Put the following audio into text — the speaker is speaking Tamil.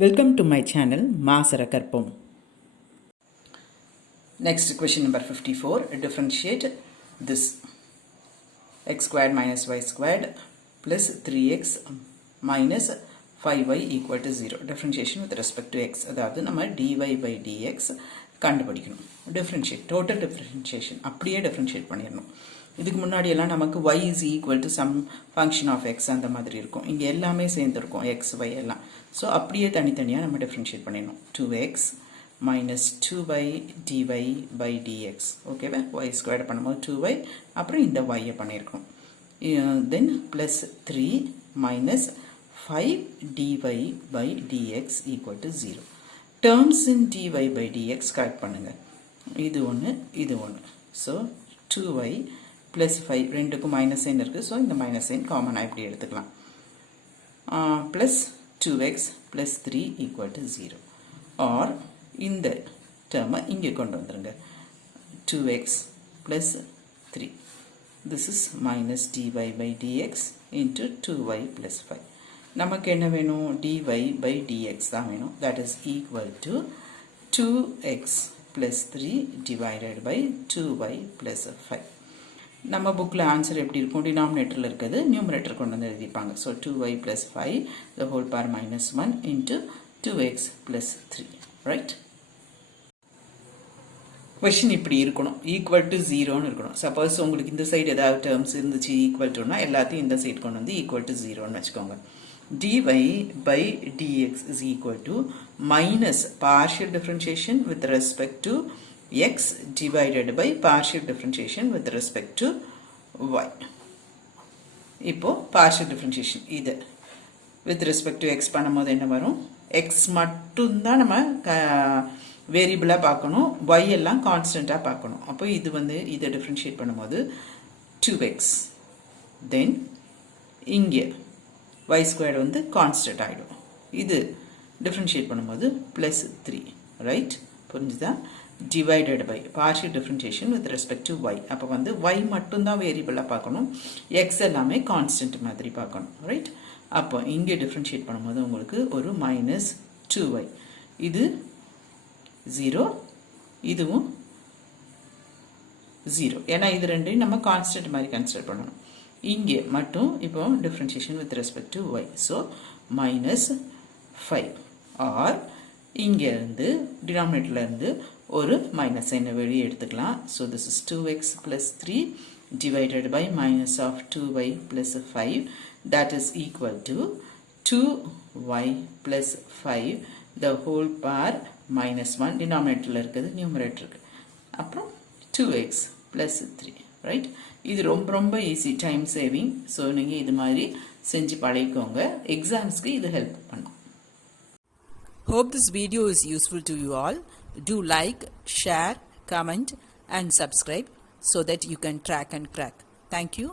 Welcome to my channel Maasarakarpom. Next question number 54. Differentiate this x squared minus y squared plus 3x minus 5y equal to 0. Differentiation with respect to x. அதாவது நம்ம dy by dx கண்டுபிடிக்கணும். Differentiate. Total differentiation. அப்படியே differentiate பண்ணிடணும். இதுக்கு முன்னாடி எல்லாம் நமக்கு y is equal to some function of x அந்த மாதிரி இருக்கும். இங்கே எல்லாமே சேர்ந்துருக்கும் x, y எல்லாம். ஸோ அப்படியே தனித்தனியாக நம்ம differentiate பண்ணிடணும். 2x minus 2y dy by dx. ஓகேவா? y squared பண்ணும்போது 2y அப்புறம் இந்த y பண்ணியிருக்கோம். Then plus 3 minus 5 dy by dx equal to 0. Terms in dy by dx correct பண்ணுங்க. இது ஒன்று இது ஒன்று. ஸோ 2y plus 5 ரெண்டுக்கும் மைனஸ் சைன் இருக்குது. ஸோ இந்த மைனஸ் சைன் காமனாக இப்படி எடுத்துக்கலாம். Plus 2x plus 3 equal to 0. Or இந்த டேர்மை இங்கே கொண்டு வந்துருங்க. 2x plus 3. This is minus dy by dx into 2y plus 5. நமக்கு என்ன வேணும்? dy by dx தான் வேணும். That is equal to 2x plus 3 divided by 2y plus 5. நம்ம புக்கில் ஆன்சர் எப்படி இருக்கும்? டினாமினேட்டரில் இருக்கிறது நியூமரேட்டர் கொண்டு வந்து எழுதிப்பாங்க. So 2y plus 5 the whole power minus 1 into 2x plus 3. Right? Question இப்படி இருக்கணும். ஈக்குவல் டு 0ன்னு இருக்கணும். சப்போஸ் உங்களுக்கு இந்த சைடு ஏதாவது டேர்ம்ஸ் இருந்துச்சு ஈக்குவல் டுனா எல்லாத்தையும் இந்த சைடு கொண்டு வந்து ஈக்குவல் டு 0ன்னு வச்சுக்கோங்க. dy by dx is equal to minus partial differentiation with respect to x divided by partial differentiation with respect to y. இப்போ partial differentiation இது with respect to x பண்ணும்போது என்ன வரும்? x மட்டும்தான் நம்ம வேரியபிளாக பார்க்கணும், y எல்லாம் கான்ஸ்டண்ட்டாக பார்க்கணும். அப்போ இது வந்து இதை டிஃப்ரென்ஷியேட் பண்ணும்போது 2x, தென் இங்கே y ஸ்கொயர் வந்து கான்ஸ்டன்ட் ஆகிடும். இது டிஃப்ரென்ஷியேட் பண்ணும்போது ப்ளஸ் 3. ரைட்? புரிஞ்சுதா? Divided by partial differentiation with respect to y. அப்போ வந்து y மட்டும்தான் வேரியபிளாக பார்க்கணும், x எல்லாமே கான்ஸ்டன்ட் மாதிரி பார்க்கணும். ரைட்? அப்போ இங்கே டிஃப்ரென்ஷியேட் பண்ணும்போது உங்களுக்கு ஒரு மைனஸ் 2y. இது 0, இதுவும் 0. ஏன்னா இது ரெண்டையும் நம்ம கான்ஸ்டன்ட் மாதிரி கன்சிடர் பண்ணணும். இங்கே மட்டும் இப்போ differentiation with respect to y. So minus 5. Or இங்கே இருந்து டினாமினேட்டர்லேருந்து ஒரு மைனஸ் சைனை வெளியே எடுத்துக்கலாம். So this is 2x plus 3 divided by minus of 2y plus 5. That is equal to 2y plus 5 the whole power minus 1. டினாமினேட்டரில் இருக்குது நியூமரேட்டருக்கு. அப்புறம் 2x plus 3. ரைட்? இது ரொம்ப ரொம்ப ஈஸி, டைம் சேவிங். ஸோ நீங்கள் இது மாதிரி செஞ்சு பழகிக்கோங்க. எக்ஸாம்ஸ்க்கு இது ஹெல்ப் பண்ணும். Hope this video is useful to you all. Do like, share, comment and subscribe so that you can track and crack. Thank you.